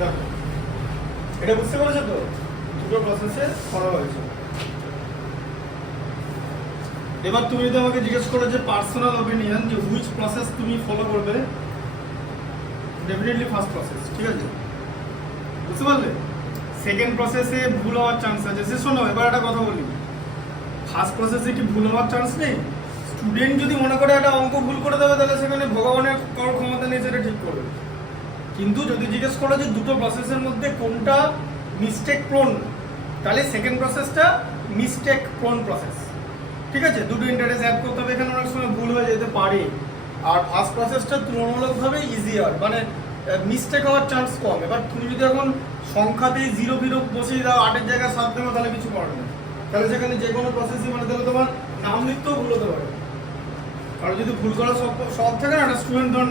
দেখো এটা বুঝতে পেরেছো তো, দুটো প্রসেসে করা হয়েছে। এবার তুমি যদি আমাকে জিজ্ঞেস করো যে পার্সোনাল ওপিনিয়ন যে হুইচ প্রসেস তুমি ফলো করবে, ডেফিনেটলি ফার্স্ট প্রসেস, ঠিক আছে? বুঝতে পারলে? সেকেন্ড প্রসেসে ভুল হওয়ার চান্স আছে। সে শোনো, এবার একটা কথা বলি, ফার্স্ট প্রসেসে কি ভুল হওয়ার চান্স নেই? স্টুডেন্ট যদি মনে করে একটা অঙ্ক ভুল করে দেবে, তাহলে সেখানে ভগবানের কারোর ক্ষমতা নেই সেটা ঠিক করবে। কিন্তু যদি জিজ্ঞেস করো যে দুটো প্রসেসের মধ্যে কোনটা মিস্টেক প্রোন, তাহলে সেকেন্ড প্রসেসটা মিস্টেক প্রোন প্রসেস, ঠিক আছে? দুটো ইন্টারেস্ট অ্যাড করতে হবে, এখানে অনেক সময় ভুল হয়ে যেতে পারে। আর ফার্স্ট প্রসেসটা তুলনামূলকভাবে ইজিয়ার, মানে মিস্টেক হওয়ার চান্স কম। এবার তুমি যদি এখন সংখ্যাতেই 0 বসিয়ে দাও, 8-এর জায়গায় 7 দেবো, তাহলে কিছু করার নেই। তাহলে সেখানে যে কোনো প্রসেসই, মানে তাহলে তোমার নাম লিখতেও ভুল হতে পারে। আর যদি ভুল করা সব থাকে না, একটা স্টুডেন্ট ধর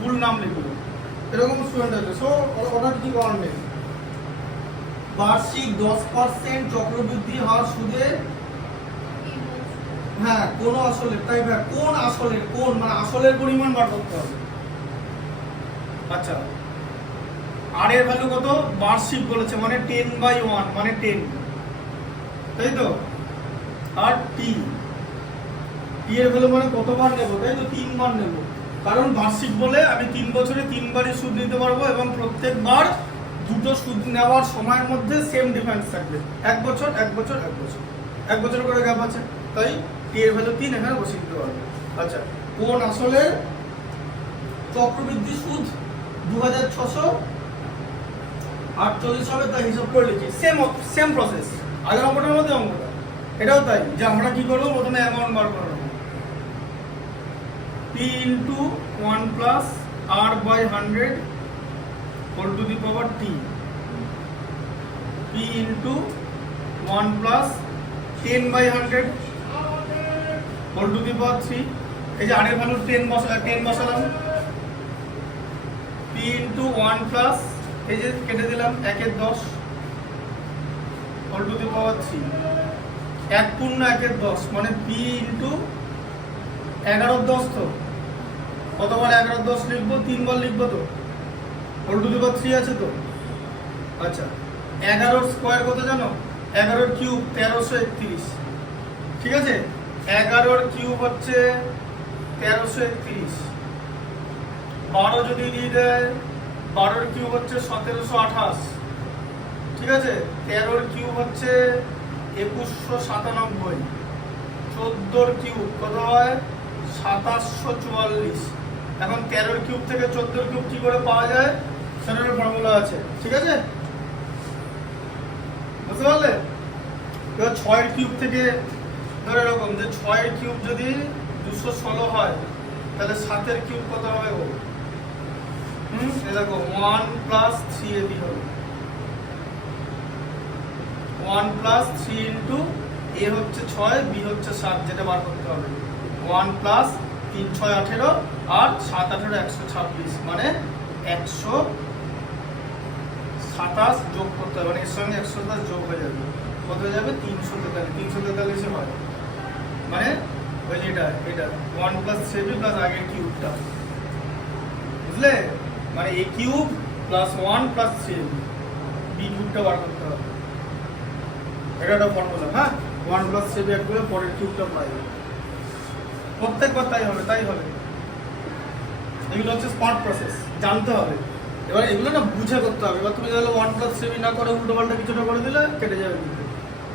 ভুল নাম লিখলো, এরকম স্টুডেন্ট আছে। সো ওটা কিছু করার নেই। বার্ষিক 10% চক্রবৃদ্ধি হার সুদে, হ্যাঁ কোন আসলের, তাই ভাই কোন আসলের, কোন মানে আসলের পরিমাণ বার করতে হবে। আচ্ছা, আর এর ভ্যালু কত? বার্ষিক বলেছে, মানে 10/1 মানে 10, তাই তো? আর টি এর ভ্যালু মানে কতবার নেব, তাই তো? 3 বার নেব, কারণ বার্ষিক বলে আমি 3 বছরে 3 বারই সুদ নিতে পারবো, এবং প্রত্যেকবার দুটো সুদ নেওয়ার সময়ের মধ্যে সেম ডিফারেন্স থাকবে, 1 বছর 1 বছর 1 বছর, 1 বছর করে গ্যাপ আছে, তাই টি এর ভ্যালু 3 এখানে বসিয়ে দিতে পারবো। আচ্ছা, কোন আসলে চক্রবৃদ্ধি সুদ 2648 হবে, তাই হিসাব করে লিখি। সেম প্রসেস, আগের অঙ্কটার মধ্যে অঙ্কটা এটাও তাই, যে আমরা কি করবো, প্রথমে অ্যামাউন্ট বার করে নেবো, p into 1 plus r by 100 whole to the power t, p into 1 plus 10 by 100 whole to the power 3, এই যে r এর ভ্যালু 10 বসালাম, p into 1 plus এই যে কেটে দিলাম 1 এর 10 whole to the power 3, 1 পূর্ণ 1 এর 10 মানে p into 11 10, তো কতবার 11 10 লিখবো? 3 বার লিখবো, তো whole to the power 3 আছে তো। আচ্ছা, 11 স্কয়ার কত জানো? 11 কিউব 1331, ঠিক আছে? 11 কিউব হচ্ছে 1331, 12 যদি দিয়ে দেয়, 12 কিউব হচ্ছে 1728, ঠিক আছে? 13 কিউব হচ্ছে 2197, 14 কিউব কত হয়? 2744। এখন 13 কিউব থেকে 14 কিউব কি করে পাওয়া যায়, সেটার ফর্মুলা আছে, ঠিক আছে? বুঝতে পারলে? এবার 6 কিউব থেকে ধরে এরকম যে 6 কিউব যদি 216 হয়, তাহলে 7 কিউব কত হবে গো? এই দেখো 1 plus 3ab হবে, 1 plus 3 into a হচ্ছে 6, b হচ্ছে 7, যেটা বার করতে হবে। 1 plus 3 6 18 আর 7 18 126, মানে 127 যোগ করতে হবে, মানে এর সঙ্গে 127 যোগ হয়ে যাবে, কত হয়ে যাবে? 343 হয়, মানে ওই যে এটা 1 plus 3b plus আগের কিউবটা, বুঝলে? মানে a cube plus 1 plus 3b, b কিউবটা বার করতে হবে, এটা একটা ফর্মুলা। হ্যাঁ, 1 plus 3b এক করে পরের কিউবটা পাই, প্রত্যেকবার তাই হবে। এগুলো হচ্ছে স্মার্ট প্রসেস, জানতে হবে। এবার এগুলো না বুঝে করতে হবে। এবার তুমি তাহলে 1 plus 3b না করে উল্টো পাল্টা কিছুটা করে দিলে কেটে যাবে।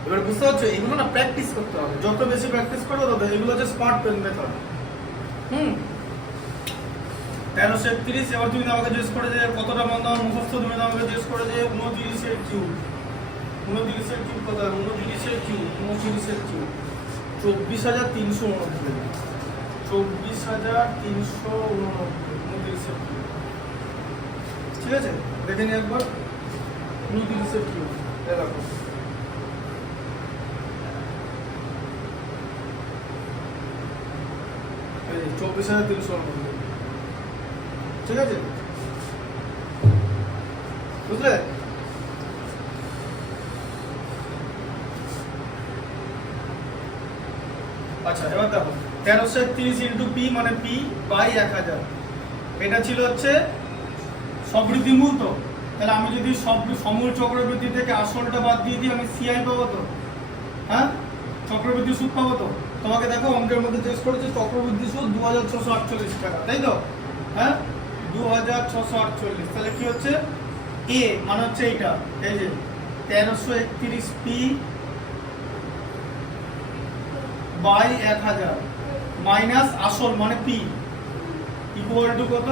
এবার বুঝতে পারছো, এগুলো না প্র্যাকটিস করতে হবে, যত বেশি প্র্যাকটিস করবে তত। এগুলো হচ্ছে স্মার্ট মেথড। 1331। এবার তুমি আমাকে জিজ্ঞেস করে যে কতটা মন আমার মুখস্থ, তুমি আমাকে জিজ্ঞেস করে যে 29 এর কিউব, 29 এর কিউব কত? 29 এর কিউব 29 এর কিউব 24389, 24389, 29 এর কিউব, ঠিক আছে? দেখে নি একবার 29 এর কিউব, দেখো 24,389, ঠিক আছে? বুঝলে? আচ্ছা, এবার দেখো 1331 ইন্টু পি, মানে পি বাই 1000, এটা ছিল হচ্ছে সবৃদ্ধি মূল, তো তাহলে আমি যদি সব সমূল চক্রবৃদ্ধি থেকে আসলটা বাদ দিয়ে দিই আমি সিআই পাবো তো, হ্যাঁ চক্রবৃদ্ধি সুদ পাবো তো। তোমাকে দেখো অঙ্কের মধ্যে জিজ্ঞেস করেছে চক্রবৃদ্ধি সুদ 2648 টাকা, তাই তো, হ্যাঁ 2648। তাহলে কি হচ্ছে এ মানে হচ্ছে এইটা, এই যে 1331 পি বাই 1000 মাইনাস আসল মানে পি ইকুয়াল টু কত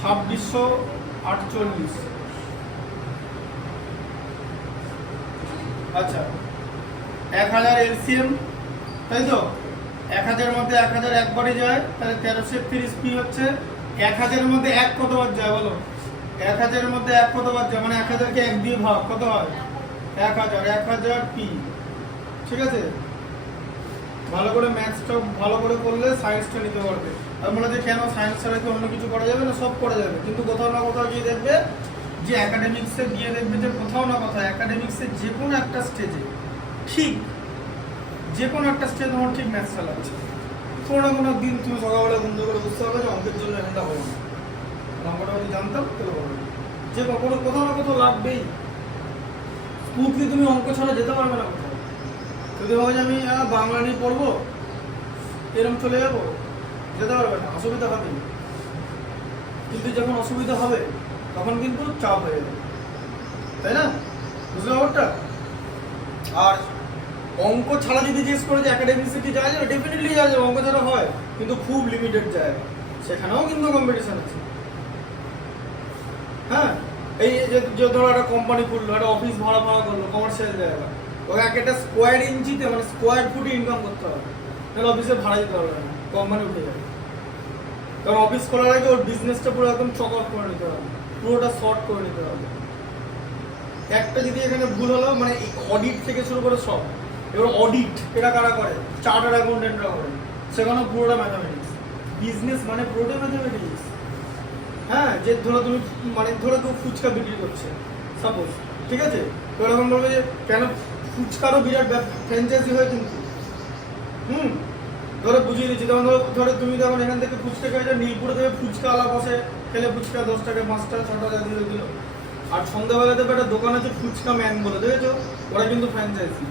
2648। আচ্ছা 1000 এলসিএম, তাই তো 1000 মধ্যে 1000 একবারে যায়, তাহলে 1331 পি হচ্ছে 1000 মধ্যে এক কতবার যায় বলো, 1000 মধ্যে এক কতবার যায়, মানে 1000 কে 1 দিয়ে ভাগ কত হয় 1000 পি। ঠিক আছে, ভালো করে ম্যাথসটা ভালো করে করলে সায়েন্সটা নিতে পারবে। আর বলে যে কেন সায়েন্স ছাড়া কি অন্য কিছু করা যাবে না, সব করা যাবে, কিন্তু কোথাও না কোথাও গিয়ে দেখবে যে একাডেমিক্সে গিয়ে দেখবে যে কোথাও না কোথাও একাডেমিক্সে যে কোনো একটা স্টেজে ঠিক যে কোনো একটা স্টেজ তোমার ঠিক ম্যাথস চালাচ্ছে। কোনো না কোনো দিন তুমি সকালবেলা বন্ধ করে বুঝতে পারবে যে অঙ্কের জন্য এটা হবে না, অঙ্কটা যদি জানতাম তাহলে হবে না, যে কোনো কোথাও না কোথাও লাগবেই। স্মুথলি তুমি অঙ্ক ছাড়া যেতে পারবে না কোথাও। যদি ভাবে যে আমি বাংলা নিয়ে পড়বো এরকম চলে যাবো, যেতে পারবে না, অসুবিধা হবে। কিন্তু যখন অসুবিধা হবে তখন কিন্তু চাপ হয়ে যাবে, তাই না, বুঝলে ব্যাপারটা। আর অঙ্ক ছাড়া যদি জিজ্ঞেস করে যে একাডেমিক্সে কি যাওয়া যাবে, ডেফিনেটলি যাওয়া যাবে, অঙ্ক ছাড়া হয়, কিন্তু খুব লিমিটেড জায়গা, সেখানেও কিন্তু কম্পিটিশন আছে। হ্যাঁ, এই যে ধরো একটা কোম্পানি খুললো, একটা অফিস ভাড়া করলো, কমার্শিয়াল জায়গা, ওকে একটা স্কোয়ার ইঞ্চিতে মানে স্কোয়ার ফুটে ইনকাম করতে হবে, তাহলে অফিসে ভাড়া দিতে পারবে না, কোম্পানি উঠে যাবে। কারণ অফিস খোলার আগে ওর বিজনেসটা পুরো একদম চক আউট করে নিতে হবে, পুরোটা শর্ট করে নিতে হবে। একটা যদি এখানে ভুল হলো মানে অডিট থেকে শুরু করে সব, এবার অডিট এটা কারা করে, চার্টার্ড অ্যাকাউন্টেন্টরা করে, সেখানেও পুরোটা ম্যাথামেটিক্স। বিজনেস মানে পুরোটা ম্যাথামেটিক্স। হ্যাঁ, যে ধরো তুমি মানে ধরো কেউ ফুচকা বিক্রি করছে সাপোজ, ঠিক আছে, তো এরকম বলবে যে কেন ফুচকারও বিরাট ফ্র্যাঞ্চাইজি হয় কিন্তু, ধরো বুঝিয়ে দিচ্ছি, তখন ধরো তুমি তখন এখান থেকে ফুচকা খেয়ে যাও, নীলপুরে থেকে ফুচকা আলা বসে, খেলে ফুচকা 10 টাকা 5 টাকা 6 টাকা দিয়ে দিল। আর সন্ধ্যাবেলা দেবে একটা দোকান আছে ফুচকা ম্যান বলে, দেখেছো, ওরা কিন্তু ফ্র্যাঞ্চাইজি,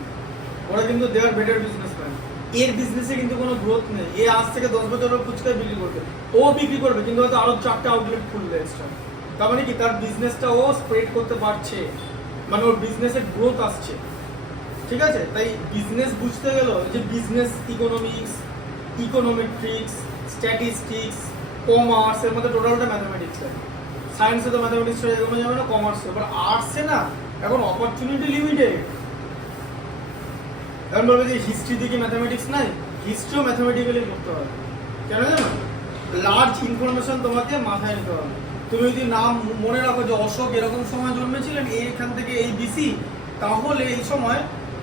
ওরা কিন্তু দেওয়ার বেটার বিজনেস ম্যান। এর বিজনেসে কিন্তু কোনো গ্রোথ নেই, এ আজ থেকে 10 বছর ফুচকা বিক্রি করবে, ও বিক্রি করবে, কিন্তু হয়তো আরো 4টা আউটলেট খুলবে এক্সট্রা। তার মানে কি তার বিজনেসটা ও স্প্রেড করতে পারছে, মানে ওর বিজনেসের গ্রোথ আসছে। ঠিক আছে, তাই বিজনেস বুঝতে গেল যে বিজনেস ইকোনমিক্স, ইকোনোমেট্রিক্স, স্ট্যাটিস্টিক্স, কমার্স, এর মধ্যে টোটালটা ম্যাথামেটিক্স। সায়েন্সে তো ম্যাথামেটিক্স এগোনো যাবে না, কমার্সে, এবার আর্টসে না এখন অপরচুনিটি লিমিটেড। এখন বলবে যে হিস্ট্রি থেকে ম্যাথামেটিক্স নাই, হিস্ট্রিও ম্যাথামেটিক্যালি করতে হবে, কেন জানো, লার্জ ইনফরমেশন তোমাকে মাথায় নিতে হবে। তুমি যদি নাম মনে রাখো যে অশোক এরকম সময় জন্মেছিলেন, এইখান থেকে এই বিসি, তাহলে এই সময়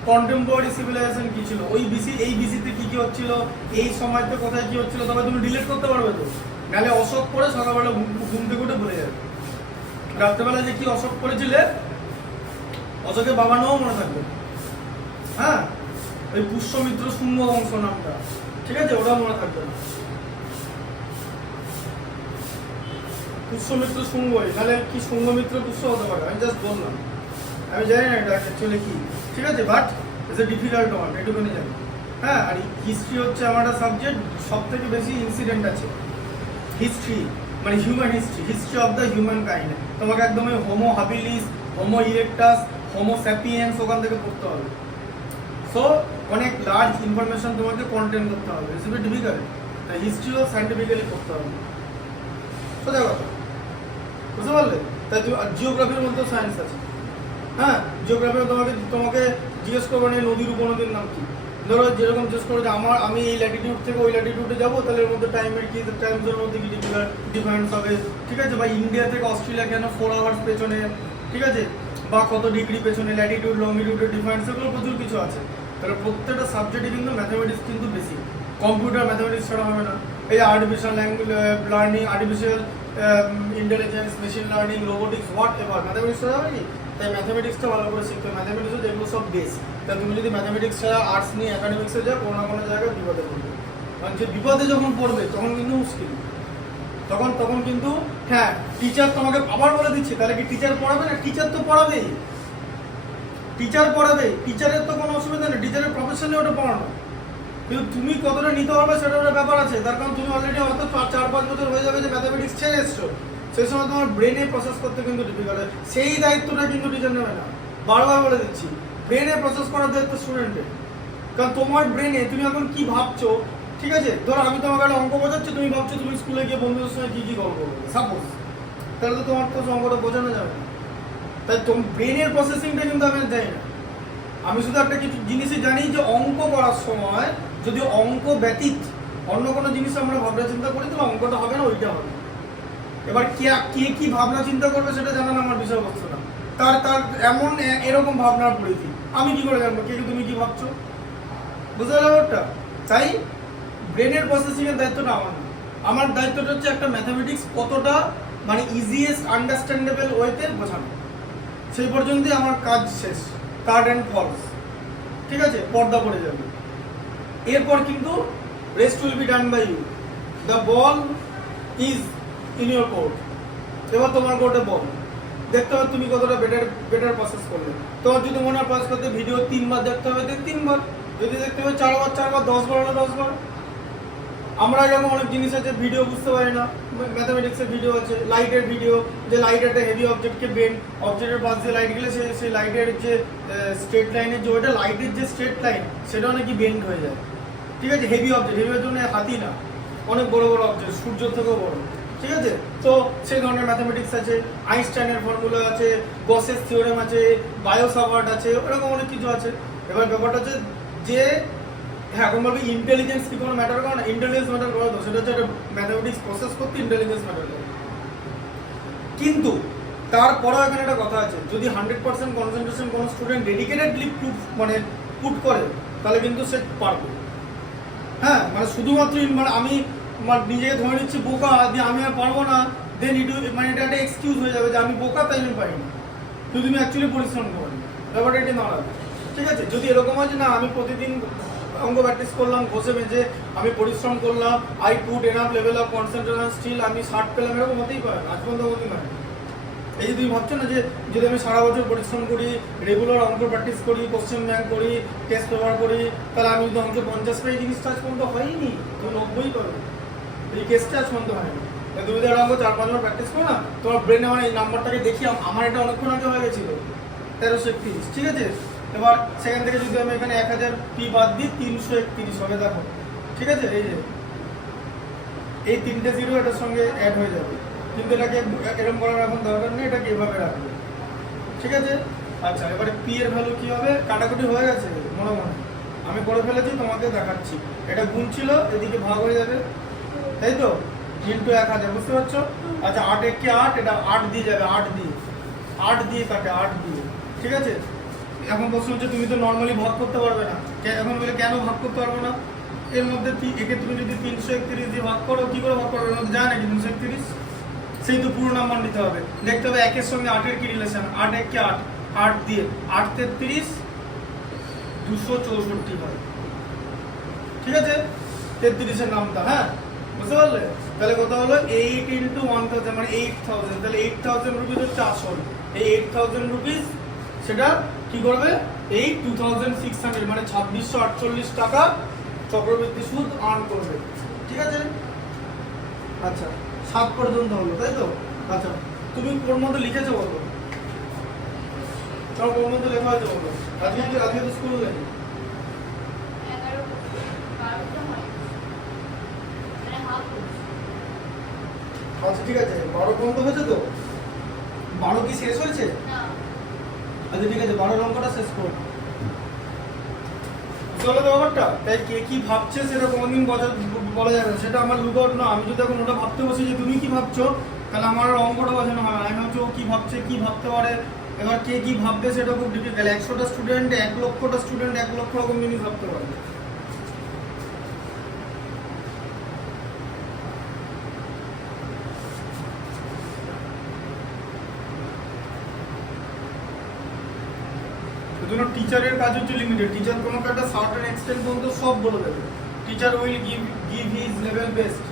কন্টেম্পোরারি সিভিলাইজেশন কি ছিল, ওই বিসি এই বিসিতে কি কি হচ্ছিল, এই সময়তে কোথায় কি হচ্ছিল, তবে তুমি ডিলিট করতে পারবে তো। নাহলে অশোক পড়ে সকালবেলা ঘুম থেকে উঠে ভুলে যাবে, রাত্রেবেলা যে কি অশোক করেছিলে অশোকের বাবার নামও মনে থাকবে। হ্যাঁ, ওই পুষ্যমিত্র শুঙ্গ বংশ নামটা, ঠিক আছে, ওটাও মনে থাকবে না, পুষ্যমিত্র শুঙ্গই, তাহলে কি শুঙ্গমিত্র পুষ্য হতে পারে, আমি জাস্ট বললাম, আমি জানি না এটা অ্যাকচুয়ালি কি, ঠিক আছে, but it's a difficult one, এটুকুনি জানি। হ্যাঁ, আর হিস্ট্রি হচ্ছে আমার একটা সাবজেক্ট, সব থেকে বেশি ইনসিডেন্ট আছে হিস্ট্রি, মানে human history, history of the human kind. তোমাকে একদম ওই Homo habilis, Homo erectus, Homo sapiens ওখান থেকে পড়তে হবে। সো অনেক লার্জ ইনফরমেশন তোমাকে কন্টেন্ট করতে হবে, ইটস ভেরি ডিফিকাল্ট, তাই হিস্ট্রিও সায়েন্টিফিক্যালি পড়তে হবে, সোজা কথা, বুঝতে পারলে। তাই তুমি জিওগ্রাফির মধ্যেও সায়েন্স আছে। হ্যাঁ, জিওগ্রাফিও তোমাকে জিজ্ঞেস করবো না নদীর উপনদীর নাম কি, ধরো যেরকম জিজ্ঞেস করো যে আমি এই ল্যাটিটিউড থেকে ওই ল্যাটিটিউডে যাবো, তাহলে এর মধ্যে টাইমের কি, টাইম জোনের মধ্যে কি ডিফারেন্স হবে, ঠিক আছে, বা ইন্ডিয়া থেকে অস্ট্রেলিয়া কেন 4 আওয়ার্স পেছনে, ঠিক আছে, বা কত ডিগ্রি পেছনে, ল্যাটিটিউড লংগিটিউডের ডিফারেন্স, এগুলো প্রচুর কিছু আছে। তাহলে প্রত্যেকটা সাবজেক্টে কিন্তু ম্যাথামেটিক্স কিন্তু বেশি, কম্পিউটার ম্যাথামেটিক্স ছাড়া হবে না। এই artificial learning, artificial intelligence, machine learning, robotics, what ever, mathematics ছাড়া হবে কি, তাই ম্যাথামেটিক্সটা ভালো করে শিখতে হবে। ম্যাথামেটিক্স এগুলো সব বেস, তাই তুমি যদি ম্যাথামেটিক্স ছাড়া আর্টস নিয়ে একাডেমিক্সে যাও, কোনো না কোনো জায়গায় বিপদে পড়বে, কারণ যে বিপদে যখন পড়বে তখন কিন্তু মুশকিল, তখন কিন্তু হ্যাঁ টিচার তোমাকে আবার বলে দিচ্ছে, তাহলে কি টিচার পড়াবে না? টিচার তো পড়াবেই, টিচার পড়াবে, টিচারের তো কোনো অসুবিধা নেই, টিচারের প্রফেশনে ওটা পড়ানো। কিন্তু তুমি কতটা নিতে পারবে সেটা একটা ব্যাপার আছে। তার কারণ তুমি অলরেডি হয়তো 4-5 বছর হয়ে যাবে যে ম্যাথামেটিক্স ছেড়ে এসছো, সেই সময় তোমার ব্রেনে প্রসেস করতে কিন্তু ডিফিকাল্ট হয়। সেই দায়িত্বটা কিন্তু টিচার নেবে না, বারবার বলে দিচ্ছি। ব্রেনে প্রসেস করার দায়িত্ব স্টুডেন্টের। কারণ তোমার ব্রেনে তুমি এখন কি ভাবছো, ঠিক আছে, ধরো আমি তোমাকে একটা অঙ্ক বোঝাচ্ছি, তুমি ভাবছো তুমি স্কুলে গিয়ে বন্ধুদের সঙ্গে কি কি গল্প করবে, সাপোজ, তাহলে তো তোমার তো অঙ্কটা বোঝানো যাবে না। তাই তোমার ব্রেনের প্রসেসিংটা কিন্তু আমি জানি না। আমি শুধু একটা কিছু জিনিসই জানি যে অঙ্ক করার সময় যদি অঙ্ক ব্যতীত অন্য কোনো জিনিস আমরা ভাবনা চিন্তা করি তাহলে অঙ্কটা হবে না, ওইটা হবে। এবার কে কি ভাবনা চিন্তা করবে সেটা জানা না আমার বিষয়বস্তু না। তার তার এমন এরকম ভাবনার পরিধি, আমি কি করে জানবো কে তুমি কি ভাবছো? বুঝতে পারলে ব্যাপারটা? তাই ব্রেনের প্রসেসিং এর দায়িত্বটা আমার না। আমার দায়িত্বটা হচ্ছে একটা ম্যাথামেটিক্স কতটা মানে ইজিয়েস্ট আন্ডারস্ট্যান্ডেবল ওয়েতে বোঝানো, সেই পর্যন্তই আমার কাজ শেষ। কার্ড অ্যান্ড ফলস, ঠিক আছে, পর্দা পড়ে যাবে। এরপর কিন্তু rest will be done by you. The ball is in your court. এবার তোমার কোর্টে বল, দেখতে হবে তুমি কতটা বেটার প্রসেস করলে। তোমার যদি মনে হয় প্রসেস করতে ভিডিও 3 বার দেখতে হবে, 3 বার। যদি দেখতে হবে 4 বার 4 বার, 10 বার হলে 10 বার। আমরা এরকম অনেক জিনিস আছে ভিডিও বুঝতে পারি না, ম্যাথামেটিক্সের ভিডিও আছে, লাইটের ভিডিও, যে লাইট একটা হেভি অবজেক্টকে বেন্ড, অবজেক্টের পাশ দিয়ে লাইট গেলে সেই লাইটের যে স্ট্রেট লাইনের যে ওইটা লাইটের যে স্ট্রেট লাইন সেটা নাকি বেন্ড হয়ে যায়, ঠিক আছে, হেভি অবজেক্ট, হেভি জন্য হাতি না, অনেক বড় বড় অবজেক্ট, সূর্য থেকেও বড়, ঠিক আছে। তো সেই ধরনের ম্যাথামেটিক্স আছে, আইনস্টাইনের ফর্মুলা আছে, গসের থিওরেম আছে, বায়োসাভার্ট আছে, এরকম অনেক কিছু আছে। এবার ব্যাপারটা হচ্ছে যে হ্যাঁ এখন বলবে ইন্টেলিজেন্স কি কোনো ম্যাটার করে না, ইন্টেলিজেন্স ম্যাটার করে, তো সেটা হচ্ছে একটা ম্যাথামেটিক্স প্রসেস করতে ইন্টেলিজেন্স ম্যাটার করে। কিন্তু তারপরেও এখানে একটা কথা আছে, যদি 100% কনসেন্ট্রেশন কোনো স্টুডেন্ট ডেডিকেটেডলি মানে পুট করে তাহলে কিন্তু সে পারবে। হ্যাঁ মানে শুধুমাত্র মানে আমি নিজেকে ধরে নিচ্ছি বোকা দিয়ে আমি আর পারবো না, দেন ইট মানে এটা একটা এক্সকিউজ হয়ে যাবে যে আমি বোকা তাই আমি পারি না, যদি তুমি অ্যাকচুয়ালি পরিশ্রম করি, ব্যাপারটা এটি দাঁড়াবে। ঠিক আছে, যদি এরকম হয় যে না আমি প্রতিদিন অঙ্ক প্র্যাকটিস করলাম বসে মেঝে, আমি পরিশ্রম করলাম, I put enough level of concentration still আমি 60 পেলাম, এরকম হতেই পারে না, আজ পর্যন্ত হতেই পারে। এই যে তুমি ভাবছো না যে যদি আমি সারা বছর পরিশ্রম করি, রেগুলার অঙ্ক প্র্যাকটিস করি, কোশ্চেন ব্যাংক করি, টেস্ট পেপার করি, তাহলে আমি যদি অঙ্কে 50 পেয়ে জিনিসটা আজ পর্যন্ত হয়নি, তুমি 90 করো, এই কেসটা আজ পর্যন্ত হয়নি। তুমি যদি একটা অঙ্ক 4-5 বার প্র্যাকটিস করো না, তোমার ব্রেনে মানে এই নাম্বারটাকে দেখি আমার এটা অনেকক্ষণ আগে হয়ে গেছিলো 1331, ঠিক আছে। এবার সেখান থেকে যদি আমি এখানে 1000 পি বাদ দিই 331 হবে, দেখো, ঠিক আছে, এই যে এই 3টে জিরো এটার সঙ্গে অ্যাড হয়ে যাবে, কিন্তু এটাকে এরকম করার এখন দরকার নেই, এটাকে এভাবে রাখবে, ঠিক আছে। আচ্ছা এবারে পি এর ভ্যালু কি হবে, কাটাকুটি হয়ে গেছে মনে মনে, আমি করে ফেলেছি তোমাকে দেখাচ্ছি, এটা গুণ ছিল এদিকে ভাগ হয়ে যাবে, তাই তো, ইন্টু 1000, বুঝতে পারছো। আচ্ছা 8 একে 8, এটা 8 দিয়ে যাবে, 8 দিয়ে কাটে, 8 দিয়ে, ঠিক আছে। এখন প্রশ্ন হচ্ছে তুমি তো নর্মালি ভাগ করতে পারবে না, এখন বলে কেন ভাগ করতে পারবো না, এর মধ্যে একে তুমি যদি 331 দিয়ে ভাগ করো, কি করে ভাগ করো, এর মধ্যে যায় নাকি 331, সেই তো পুরো নাম্বার নিতে হবে, দেখতে হবে 1 এর সঙ্গে 8 এর কি রিলেশন, 8 একে 8, 8 দিয়ে 8 33 264 হয়, ঠিক আছে, 33 এর নামটা, হ্যাঁ বুঝতে পারলে। তাহলে কত হলো 8 ইন্টু 1000 মানে 8000, তাহলে 8000 রুপিস হচ্ছে আসল, এই 8000 রুপিস সেটা কি করবে, এই 2600 মানে 2648 টাকা চক্রবৃদ্ধি সুদ আর্ন করবে, ঠিক আছে। আচ্ছা 7 পর্যন্ত হলো, তাই তো। আচ্ছা তুমি কোন মধ্যে লিখেছো বলো, তোমার কোন মধ্যে লেখা আছে বলো, আজকে তো স্কুল নেই। আচ্ছা ঠিক আছে, 12 পর্যন্ত হয়েছে তো, 12 কি শেষ হয়েছে? আচ্ছা ঠিক আছে, 12 অঙ্কটা শেষ করো, চলো তো ব্যাপারটা। তাই কে কি ভাবছে সেটা কোনোদিন বলা যাবে না, সেটা আমার লুক আউট না। আমি যদি এখন ওটা ভাবতে বসি যে তুমি কি ভাবছো, তাহলে আমার অঙ্কটা বোঝানো হয় না, আমি ভাবছি ও কি ভাবছে, কি ভাবতে পারে, এবার কে কি ভাববে সেটা খুব ডিফিকাল্ট। 100টা স্টুডেন্ট 1 লক্ষটা স্টুডেন্ট 1 লক্ষ রকম জিনিস ভাবতে পারে। টিচারের কাজ হচ্ছে লিমিটেড, টিচার কোনো একটা সার্টেন এক্সটেন্ট পর্যন্ত সব বলে দেবে, teacher will give his level best,